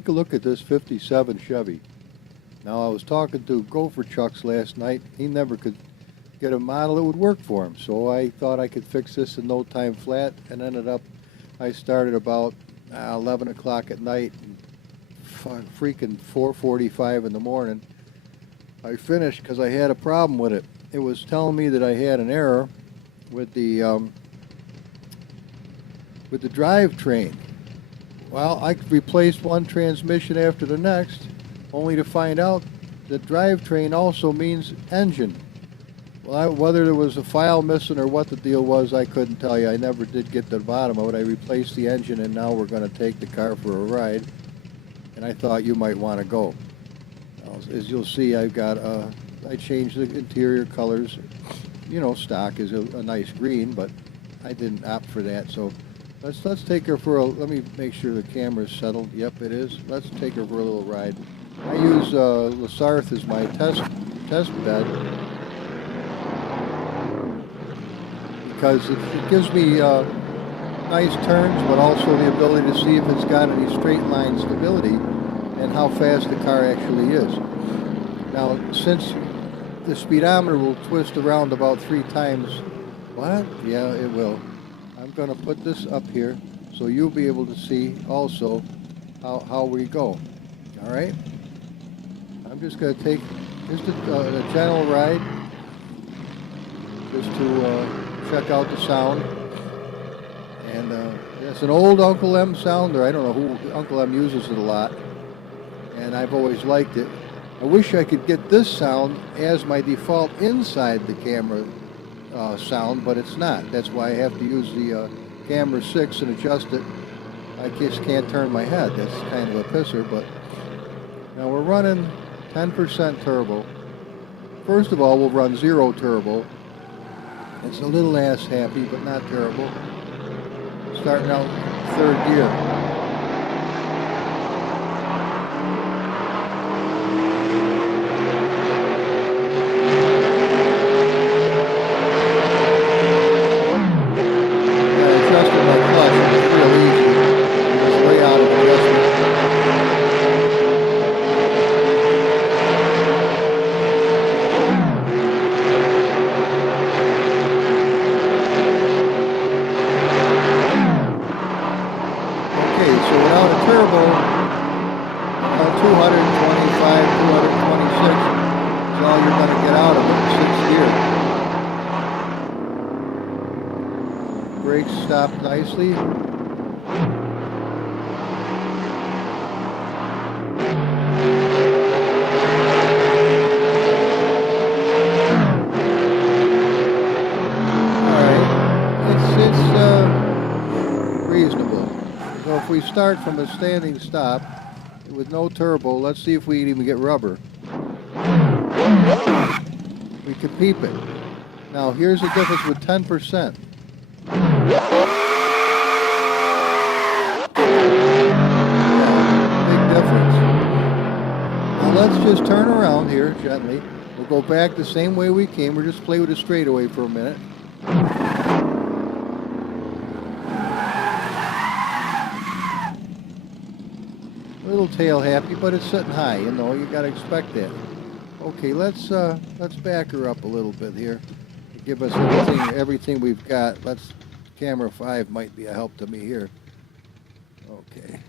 Take a look at this 57 Chevy. Now I was talking to Gopher Chucks last night. He never could get a model that would work for him. So I thought I could fix this in no time flat, and ended up, I started about 11 o'clock at night, and freaking 4:45 in the morning. I finished because I had a problem with it. It was telling me that I had an error with the drivetrain. Well, I replaced one transmission after the next, only to find out that drivetrain also means engine. Well, whether there was a file missing or what the deal was, I couldn't tell you. I never did get to the bottom of it. I replaced the engine, and now we're going to take the car for a ride. And I thought you might want to go. As you'll see, I've got I changed the interior colors. You know, stock is a nice green, but I didn't opt for that. So let's take her for a. Let me make sure the camera's settled. Yep, it is. Let's take her for a little ride. I use Lasarth as my test bed because it gives me nice turns, but also the ability to see if it's got any straight line stability and how fast the car actually is. Now, since the speedometer will twist around about 3 times, what? Yeah, it will. I'm going to put this up here so you'll be able to see also how we go. All right? I'm just going to take just a gentle ride just to check out the sound. And it's an old Uncle M sounder. I don't know who Uncle M uses it a lot, and I've always liked it. I wish I could get this sound as my default inside the camera sound, but it's not. That's why I have to use the camera 6 and adjust it. I just can't turn my head. That's kind of a pisser, but now we're running 10% turbo. First of all, we'll run 0 turbo. It's a little ass happy, but not terrible. Starting out 3rd gear. Brakes stop nicely. Reasonable. So if we start from a standing stop with no turbo, let's see if we can even get rubber. We can peep it. Now here's the difference with 10%. Big difference. Now let's just turn around here gently. We'll go back the same way we came. We'll just play with a straightaway for a minute. A little tail happy, but it's sitting high. You know, you got to expect that. Okay, let's back her up a little bit here. Give us everything we've got. Camera 5 might be a help to me here. Okay.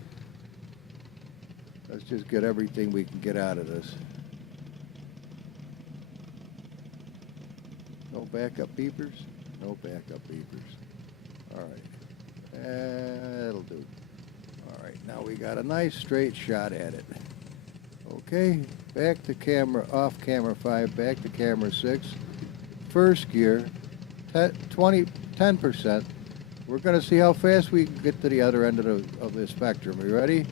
Let's just get everything we can get out of this. No backup beepers? No backup beepers. All right. That'll do. All right, now we got a nice straight shot at it. Okay, back to camera, off camera 5, back to camera 6. First gear, 10%. We're going to see how fast we can get to the other end of the spectrum. Are you ready?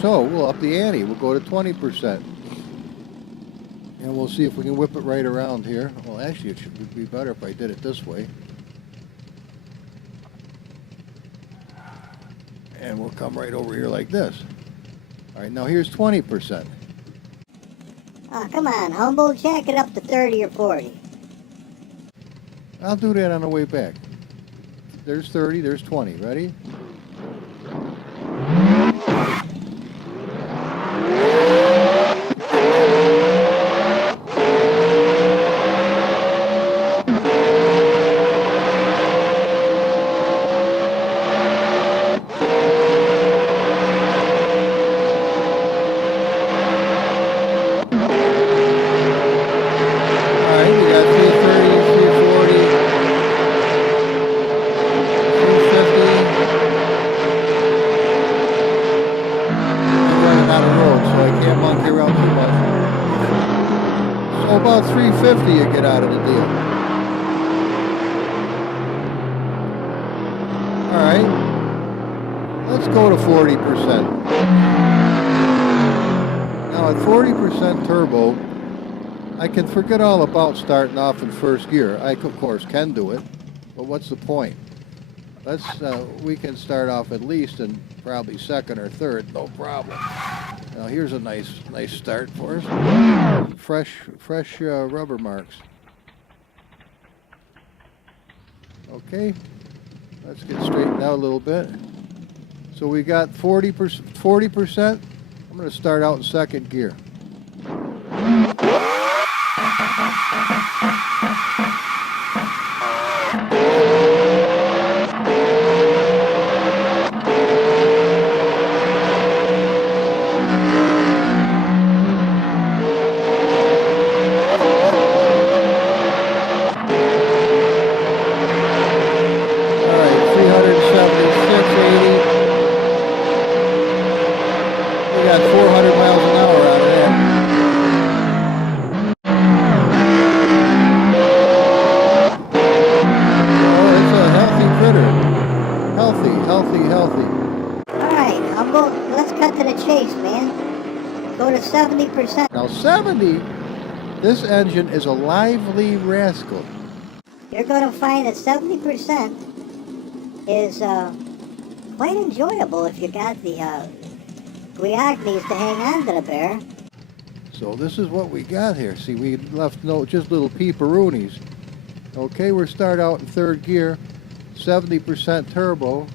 So we'll up the ante. We'll go to 20%. And we'll see if we can whip it right around here. Well, actually, it should be better if I did it this way. And we'll come right over here like this. All right, now here's 20%. Oh, come on, Humble. Jack it up to 30 or 40. I'll do that on the way back. There's 30, there's 20. Ready? About 350 you get out of the deal. All right, let's go to 40%. Now at 40% turbo, I can forget all about starting off in first gear. I of course can do it, but what's the point? We can start off at least in probably second or third, no problem. Now here's a nice start for us. Fresh rubber marks. Okay, let's get straightened out a little bit. So we got 40%. I'm going to start out in second gear. Healthy. Alright, Humble, let's cut to the chase, man. Go to 70%. Now 70, this engine is a lively rascal. You're going to find that 70% is quite enjoyable if you got the Guiagnis to hang on to the bear. So this is what we got here. See, we left just little peeperoonies. Okay, we'll start out in third gear, 70% turbo.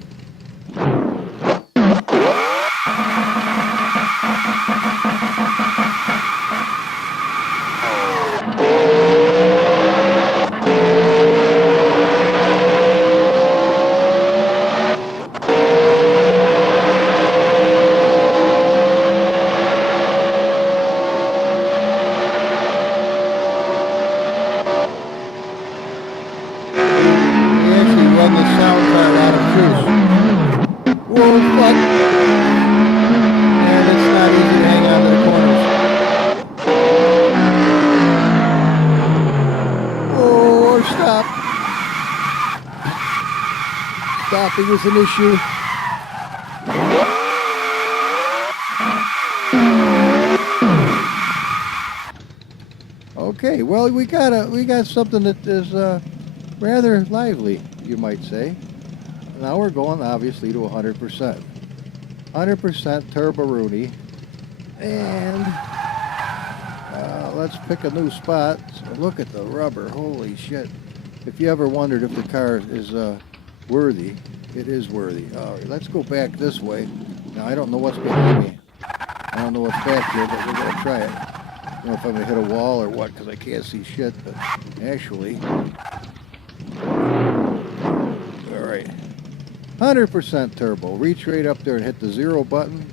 Stopping is an issue. Okay, well we got something that is rather lively, you might say. Now we're going obviously to 100%. 100% turbo-rooney. And let's pick a new spot. So look at the rubber, holy shit. If you ever wondered if the car is worthy, it is worthy. All right, let's go back this way. Now I don't know what's behind me. I don't know what's back here, but we're gonna try it. I don't know if I'm gonna hit a wall or what, because I can't see shit, but actually. All right, 100% turbo. Reach right up there and hit the 0 button.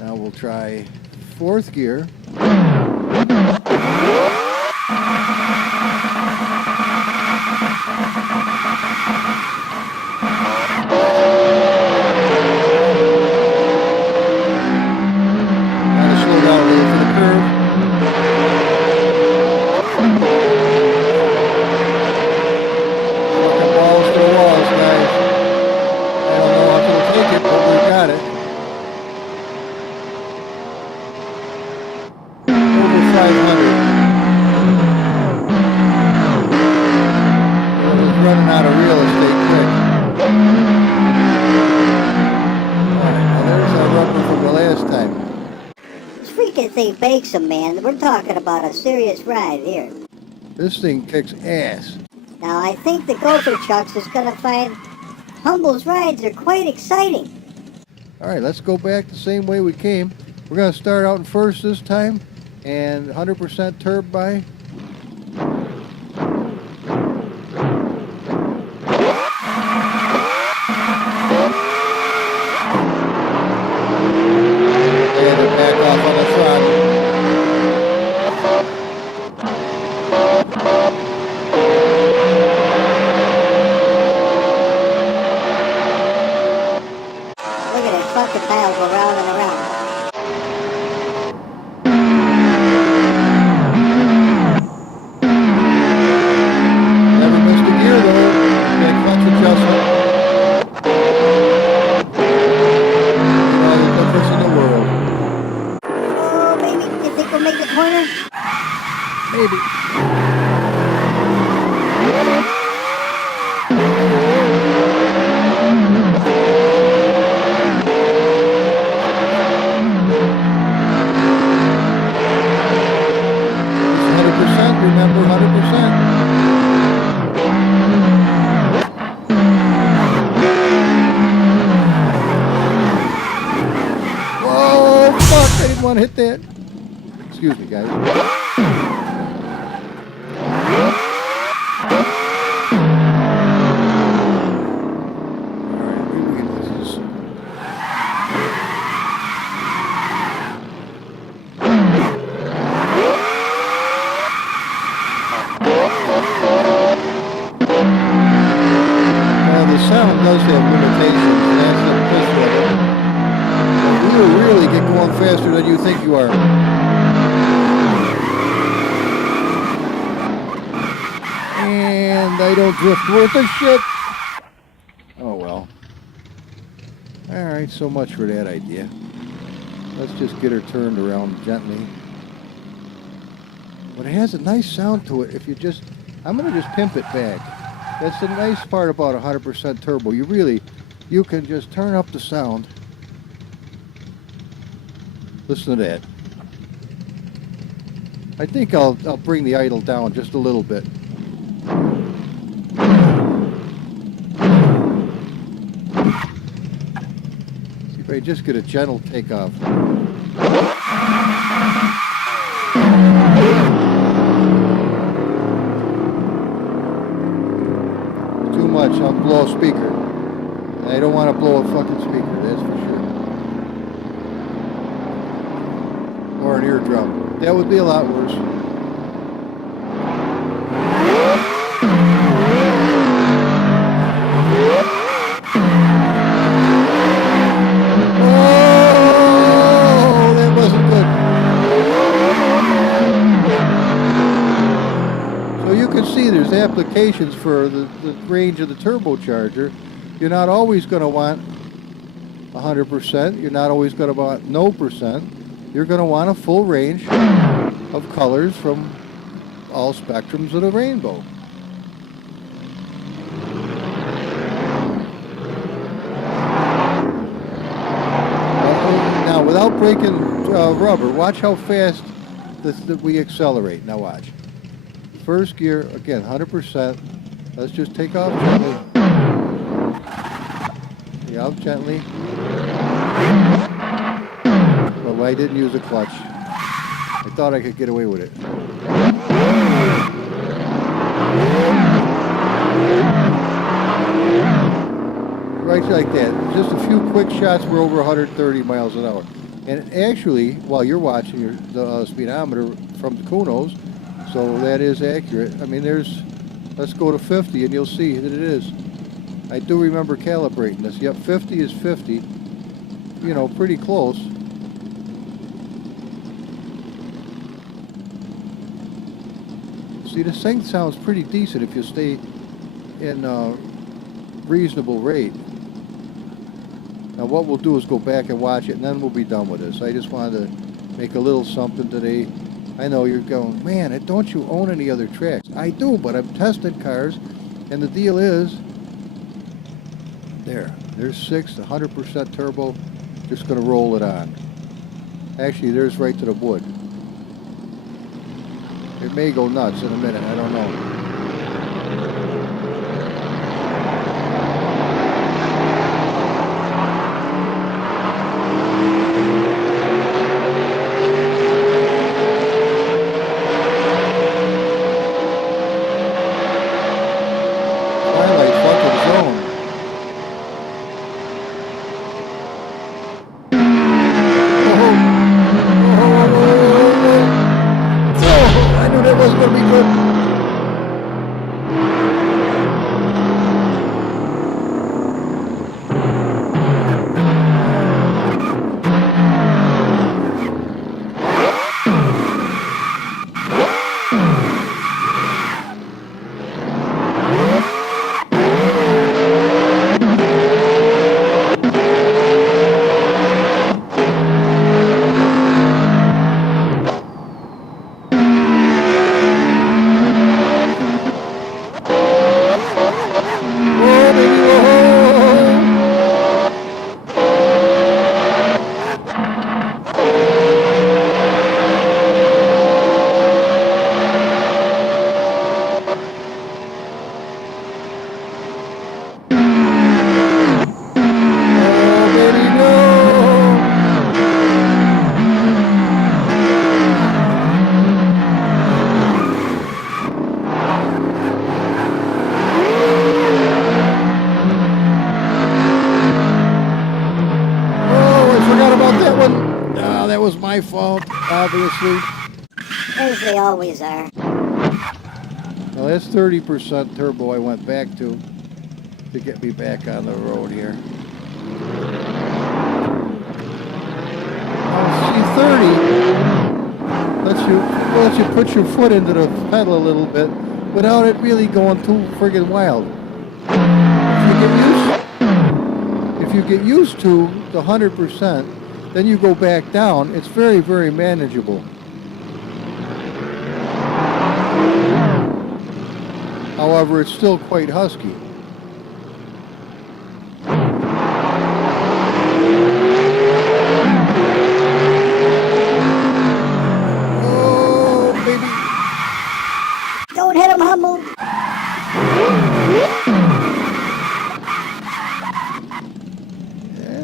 Now we'll try fourth gear. thing bakes them, man. We're talking about a serious ride here. This thing kicks ass. Now, I think the Gopher Chucks is going to find Humble's rides are quite exciting. All right, let's go back the same way we came. We're going to start out in first this time, and 100% turb by. And to back off on the throttle. Look at it, fucking dial go round and around. Never missed a gear though. That clutch adjustment. All the difference in the world. Oh, baby, you think we'll make the corner? Maybe. Remember, 100%. Whoa, fuck, I didn't want to hit that. Excuse me, guys. Alright, here we go. This is... The sound does have limitations, and that's the picture of it. But you'll really get going faster than you think you are. And I don't drift worth a shit. Oh well. Alright, so much for that idea. Let's just get her turned around gently. But it has a nice sound to it if you just... I'm going to just pimp it back. That's the nice part about 100% turbo. You can just turn up the sound. Listen to that. I think I'll bring the idle down just a little bit. See if I just get a gentle takeoff. Too much, I'll blow a speaker. I don't want to blow a fucking speaker, that's for sure. Or an eardrum. That would be a lot worse. Oh, that wasn't good. So you can see there's applications for the range of the turbocharger. You're not always going to want 100%. You're not always going to want no percent. You're going to want a full range of colors from all spectrums of the rainbow. Now, without breaking rubber, watch how fast we accelerate. Now watch. First gear, again, 100%. Let's just take off gently. Yeah, gently. Well, I didn't use a clutch. I thought I could get away with it. Right like that. Just a few quick shots, we're over 130 miles an hour. And actually, while you're watching the speedometer from the Kunos, so that is accurate. I mean, let's go to 50 and you'll see that it is. I do remember calibrating this. Yep, 50 is 50. You know, pretty close. See, this thing sounds pretty decent if you stay in a reasonable rate. Now what we'll do is go back and watch it, and then we'll be done with this. I just wanted to make a little something today. I know you're going, man, don't you own any other tracks? I do, but I've tested cars, and the deal is, there's 6, 100% turbo, just going to roll it on. Actually, there's right to the wood. It may go nuts in a minute. I don't know. My fault, obviously. As they always are. Well, that's 30% turbo I went back to get me back on the road here. Now, see, 30 lets you put your foot into the pedal a little bit without it really going too friggin' wild. If you get used to the 100%, then you go back down. It's very, very manageable. However, it's still quite husky. Oh, baby. Don't hit him, Humble.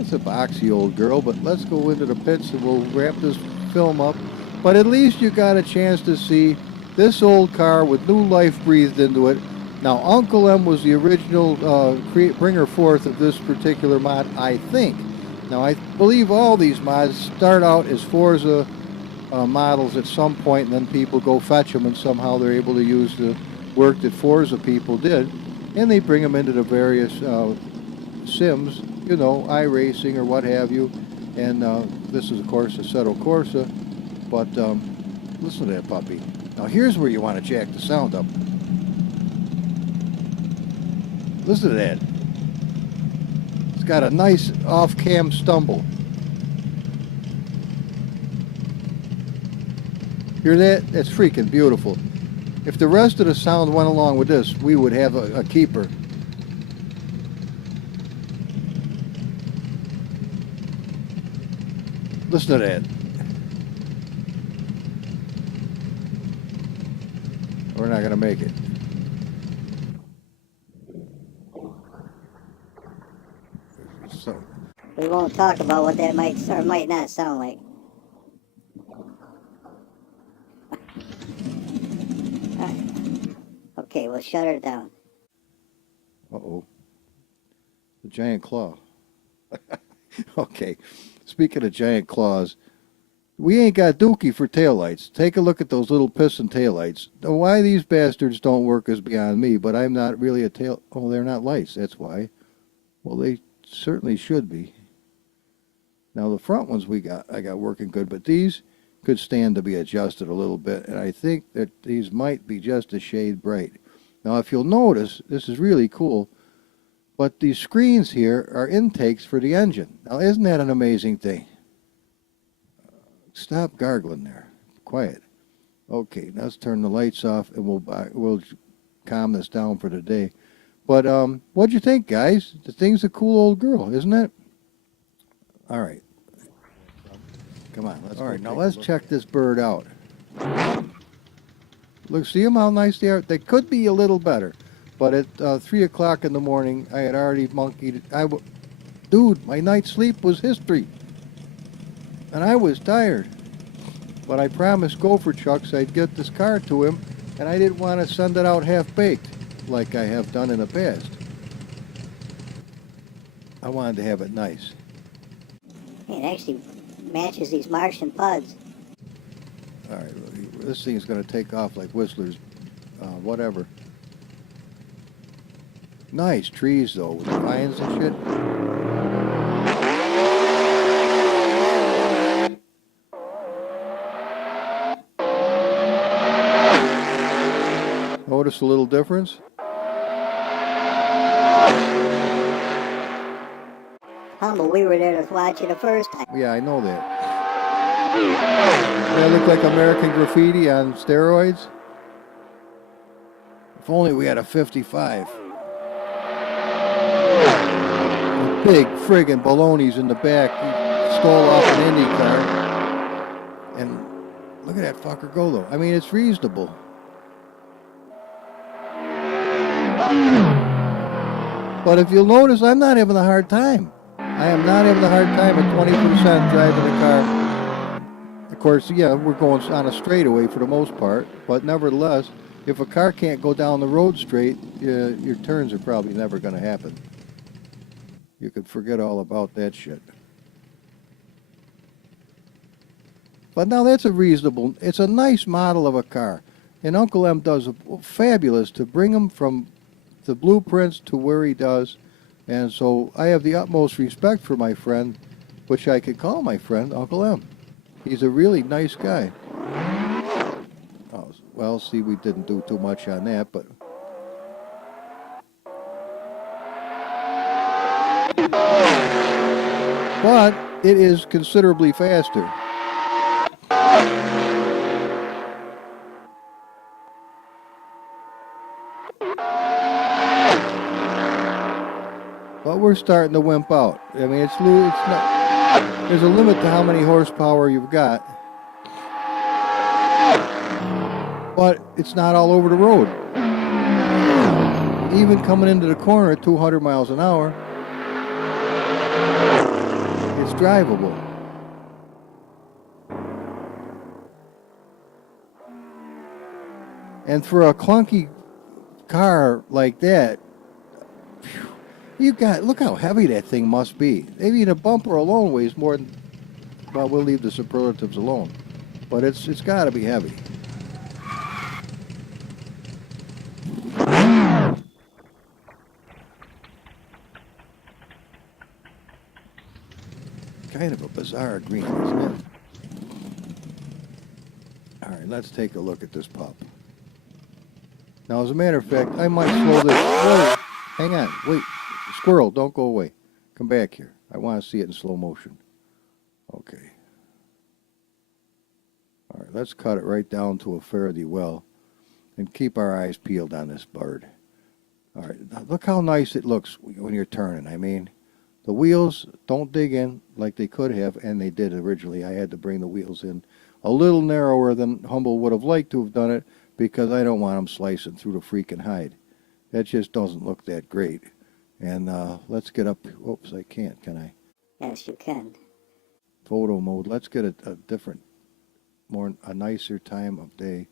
It's a boxy old girl, but let's go into the pits and we'll wrap this film up. But at least you got a chance to see this old car with new life breathed into it. Now, Uncle M was the original bringer forth of this particular mod, I think. Now, I believe all these mods start out as Forza models at some point, and then people go fetch them, and somehow they're able to use the work that Forza people did, and they bring them into the various sims, you know, iRacing or what have you. And this is, of course, assettocorsa. But listen to that puppy. Now, here's where you want to jack the sound up. Listen to that. It's got a nice off-cam stumble. Hear that? That's freaking beautiful. If the rest of the sound went along with this, we would have a keeper. Listen to that. We're not going to make it. So. We won't talk about what that might or might not sound like. Okay, we'll shut her down. Uh-oh. The giant claw. Okay. Speaking of giant claws, we ain't got dookie for taillights. Take a look at those little piston taillights. Now, why these bastards don't work is beyond me, but I'm not really a tail... Oh, they're not lights, that's why. Well, they certainly should be. Now, the front ones I got working good, but these could stand to be adjusted a little bit, and I think that these might be just a shade bright. Now, if you'll notice, this is really cool, but these screens here are intakes for the engine. Now, isn't that an amazing thing? Stop gargling there. Quiet. Okay, let's turn the lights off, and we'll calm this down for the day. But what'd you think, guys? The thing's a cool old girl, isn't it? All right. come on. Let's All go right, now take a let's look check at this bird out. Look, see them how nice they are? They could be a little better, but at 3 o'clock in the morning, I had already monkeyed. Dude, my night's sleep was history, and I was tired. But I promised Gopher Chucks I'd get this car to him, and I didn't want to send it out half-baked like I have done in the past. I wanted to have it nice. It actually matches these Martian puds. All right, this thing's going to take off like Whistler's, whatever. Nice trees, though, with the pines and shit. Notice a little difference? Humble, we were there to watch you the first time. Yeah, I know that. That look like American Graffiti on steroids? If only we had a 55. The big friggin' balonies in the back. He stole off an Indy car. And look at that fucker go, though. I mean, it's reasonable. But if you'll notice, I'm not having a hard time. I am not having a hard time at 20% driving the car. Of course, yeah, we're going on a straightaway for the most part, but nevertheless, if a car can't go down the road straight, your turns are probably never going to happen. You could forget all about that shit. But now that's a reasonable, it's a nice model of a car. And Uncle M does fabulous to bring them from the blueprints to where he does. And so I have the utmost respect for my friend, which I could call my friend Uncle M. He's a really nice guy. Oh, well, see, we didn't do too much on that, but... But it is considerably faster. But we're starting to wimp out. I mean, it's not, there's a limit to how many horsepower you've got. But it's not all over the road. Even coming into the corner at 200 miles an hour, it's drivable. And for a clunky car like that, look how heavy that thing must be. Maybe the bumper alone weighs more than, well, we'll leave the superlatives alone. But it's got to be heavy. Kind of a bizarre green, isn't it? All right, let's take a look at this pup. Now, as a matter of fact, I might slow this. Whoa, hang on, wait. Squirrel, don't go away. Come back here. I want to see it in slow motion. Okay. All right, let's cut it right down to a fare-thee well and keep our eyes peeled on this bird. All right, now look how nice it looks when you're turning. I mean, the wheels don't dig in like they could have, and they did originally. I had to bring the wheels in a little narrower than Humble would have liked to have done it because I don't want them slicing through the freaking hide. That just doesn't look that great. And let's get up. Oops, I can't, can I? Yes, you can. Photo mode. Let's get a different, a nicer time of day.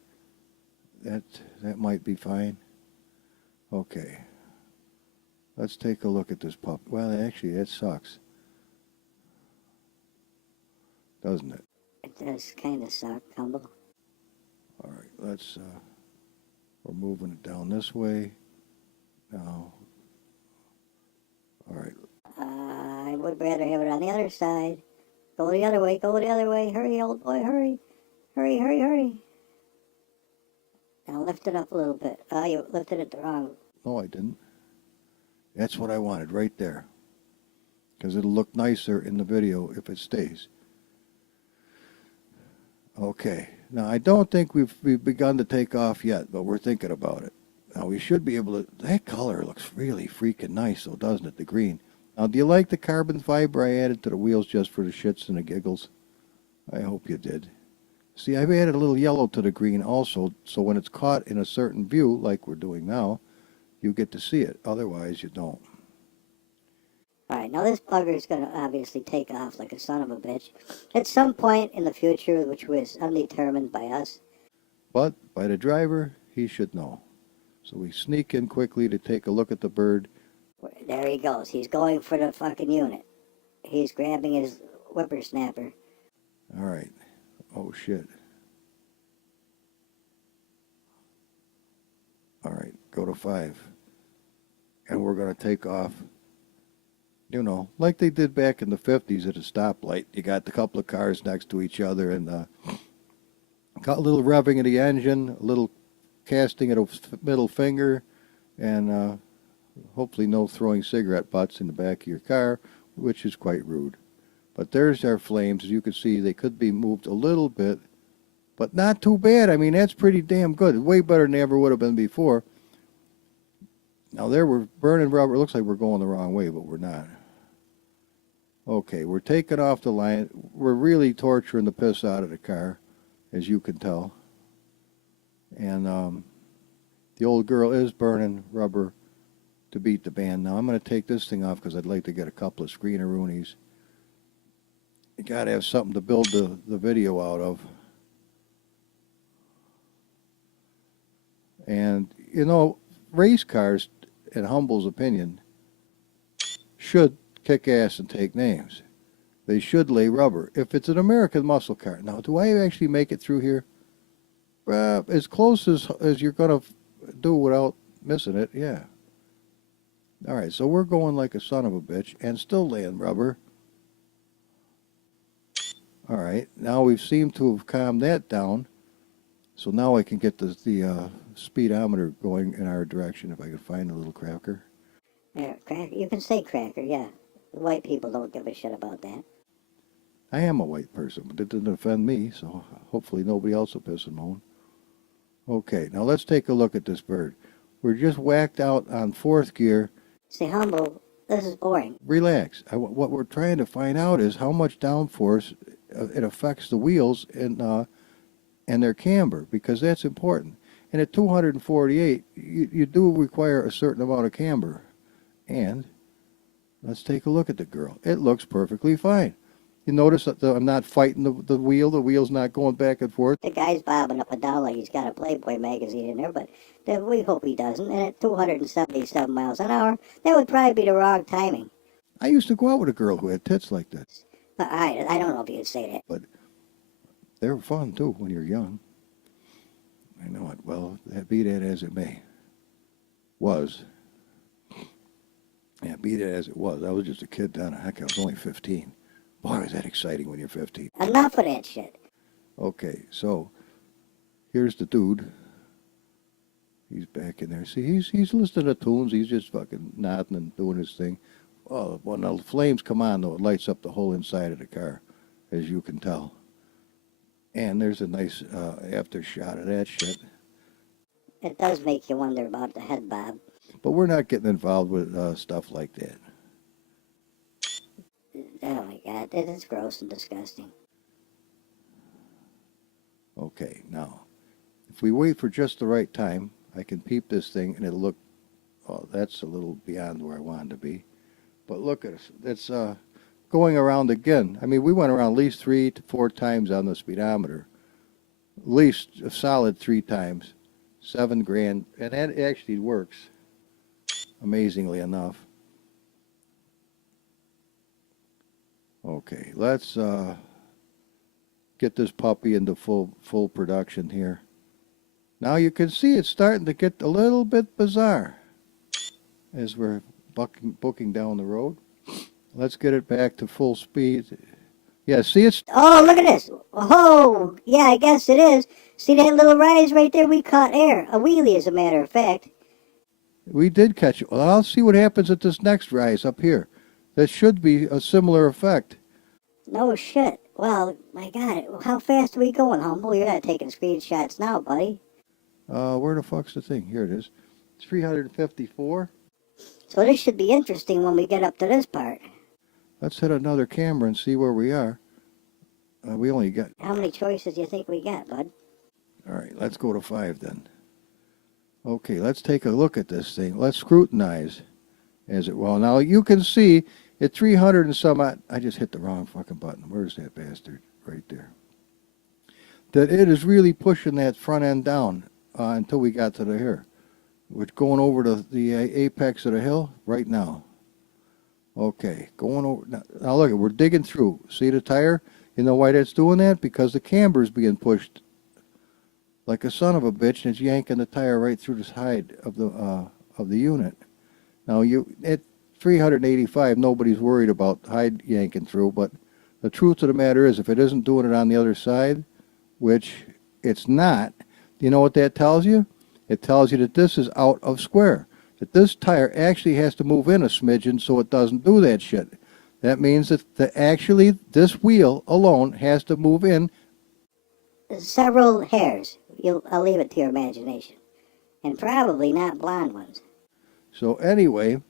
That might be fine. Okay. Let's take a look at this pup. Well, actually, that sucks. Doesn't it? It does kind of suck, Humble. All right, let's, we're moving it down this way. Now, all right. I would rather have it on the other side. Go the other way, go the other way. Hurry, old boy, hurry. Hurry, hurry, hurry. Now lift it up a little bit. You lifted it the wrong. No, I didn't. That's what I wanted, right there. Because it'll look nicer in the video if it stays. Okay. Now, I don't think we've begun to take off yet, but we're thinking about it. Now, we should be able to... That color looks really freaking nice, though, doesn't it, the green? Now, do you like the carbon fiber I added to the wheels just for the shits and the giggles? I hope you did. See, I've added a little yellow to the green also, so when it's caught in a certain view, like we're doing now, you get to see it. Otherwise, you don't. Alright, now this bugger is going to obviously take off like a son of a bitch at some point in the future, which was undetermined by us. But by the driver, he should know. So we sneak in quickly to take a look at the bird. There he goes. He's going for the fucking unit. He's grabbing his whippersnapper. All right. Oh, shit. All right, go to 5. And we're going to take off. You know, like they did back in the 50s at a stoplight. You got a couple of cars next to each other and got a little revving of the engine, a little casting of the middle finger, and hopefully no throwing cigarette butts in the back of your car, which is quite rude. But there's our flames. As you can see, they could be moved a little bit, but not too bad. I mean, that's pretty damn good. Way better than they ever would have been before. Now there we're burning rubber. It looks like we're going the wrong way, but we're not. Okay, we're taking off the line. We're really torturing the piss out of the car, as you can tell. And the old girl is burning rubber to beat the band. Now I'm going to take this thing off because I'd like to get a couple of screeneroonies. You got to have something to build the video out of. And, you know, race cars, in Humble's opinion, should kick ass and take names. They should lay rubber. If it's an American muscle car. Now, do I actually make it through here? As close as you're going to do without missing it, yeah. All right, so we're going like a son of a bitch and still laying rubber. All right, now we seem to have calmed that down. So now I can get the speedometer going in our direction if I can find a little cracker. Yeah, cracker. You can say cracker, yeah. The white people don't give a shit about that. I am a white person, but it didn't offend me, so hopefully nobody else will piss and moan. Okay, now let's take a look at this bird. We're just whacked out on 4th gear. See, Humble, this is boring. Relax. What we're trying to find out is how much downforce it affects the wheels and their camber, because that's important. And at 248, you do require a certain amount of camber. And let's take a look at the girl. It looks perfectly fine. You notice that I'm not fighting the wheel. The wheel's not going back and forth. The guy's bobbing up and down like he's got a Playboy magazine in there, but we hope he doesn't. And at 277 miles an hour, that would probably be the wrong timing. I used to go out with a girl who had tits like this. But I don't know if you'd say that. But they were fun, too, when you're young. I know it. Well, be that as it may. Was. Yeah, be that as it was. I was just a kid then. Heck, I was only 15. Boy, was that exciting when you're 15. Enough of that shit. Okay, so here's the dude. He's back in there. See, he's listening to tunes. He's just fucking nodding and doing his thing. Oh, when the flames come on, though, it lights up the whole inside of the car, as you can tell. And there's a nice after shot of that shit. It does make you wonder about the head bob. But we're not getting involved with stuff like that. Oh my God, that is gross and disgusting. Okay, now, if we wait for just the right time, I can peep this thing and it'll look, oh, that's a little beyond where I wanted to be. But look at us, it's going around again. I mean, we went around at least 3 to 4 times on the speedometer. At least a solid 3 times. 7 grand, and that actually works, amazingly enough. Okay, let's get this puppy into full production here. Now you can see it's starting to get a little bit bizarre as we're booking down the road. Let's get it back to full speed. Yeah, see it's... Oh, look at this. Oh, yeah, I guess it is. See that little rise right there? We caught air. A wheelie, as a matter of fact. We did catch it. Well, I'll see what happens at this next rise up here. That should be a similar effect. No shit. Well, my God, how fast are we going, Humble? You're not taking screenshots now, buddy. Where the fuck's the thing? Here it is. 354. So this should be interesting when we get up to this part. Let's hit another camera and see where we are. We only got... How many choices do you think we got, bud? All right, let's go to 5 then. Okay, let's take a look at this thing. Let's scrutinize as it well. Now, you can see at 300 and some odd... I just hit the wrong fucking button. Where's that bastard? Right there. That it is really pushing that front end down until we got to the here. We're going over to the apex of the hill right now. Okay, going over. Now look, we're digging through. See the tire? You know why that's doing that? Because the camber's being pushed like a son of a bitch, and it's yanking the tire right through the side of the unit. Now at 385, nobody's worried about hide yanking through, but the truth of the matter is, if it isn't doing it on the other side, which it's not, you know what that tells you? It tells you that this is out of square. That this tire actually has to move in a smidgen so it doesn't do that shit. That means that actually this wheel alone has to move in several hairs. I'll leave it to your imagination. And probably not blonde ones. So anyway,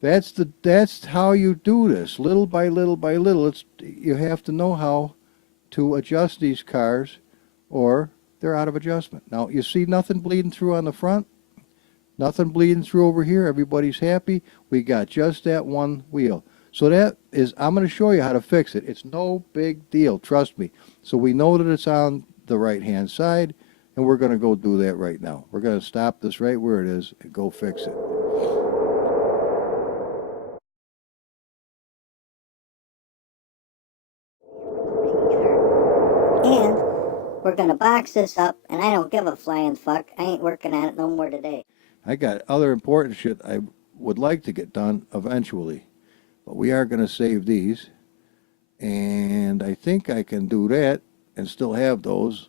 that's how you do this. Little by little by little. You have to know how to adjust these cars, or they're out of adjustment. Now, you see nothing bleeding through on the front? Nothing bleeding through over here. Everybody's happy. We got just that one wheel. So that is, I'm going to show you how to fix it. It's no big deal, trust me. So we know that it's on the right-hand side, and we're going to go do that right now. We're going to stop this right where it is and go fix it. And we're going to box this up, and I don't give a flying fuck. I ain't working on it no more today. I got other important shit I would like to get done eventually. But we are going to save these. And I think I can do that and still have those.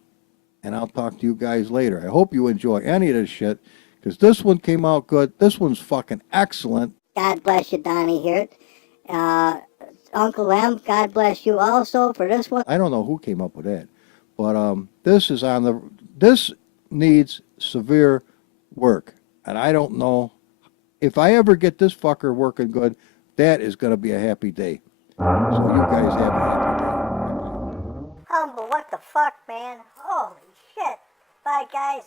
And I'll talk to you guys later. I hope you enjoy any of this shit, because this one came out good. This one's fucking excellent. God bless you, Donnie here. Uncle M, God bless you also for this one. I don't know who came up with that. But this needs severe work. And I don't know if I ever get this fucker working good, that is going to be a happy day. So you guys have a happy day. Humble, what the fuck, man? Holy shit. Bye, guys.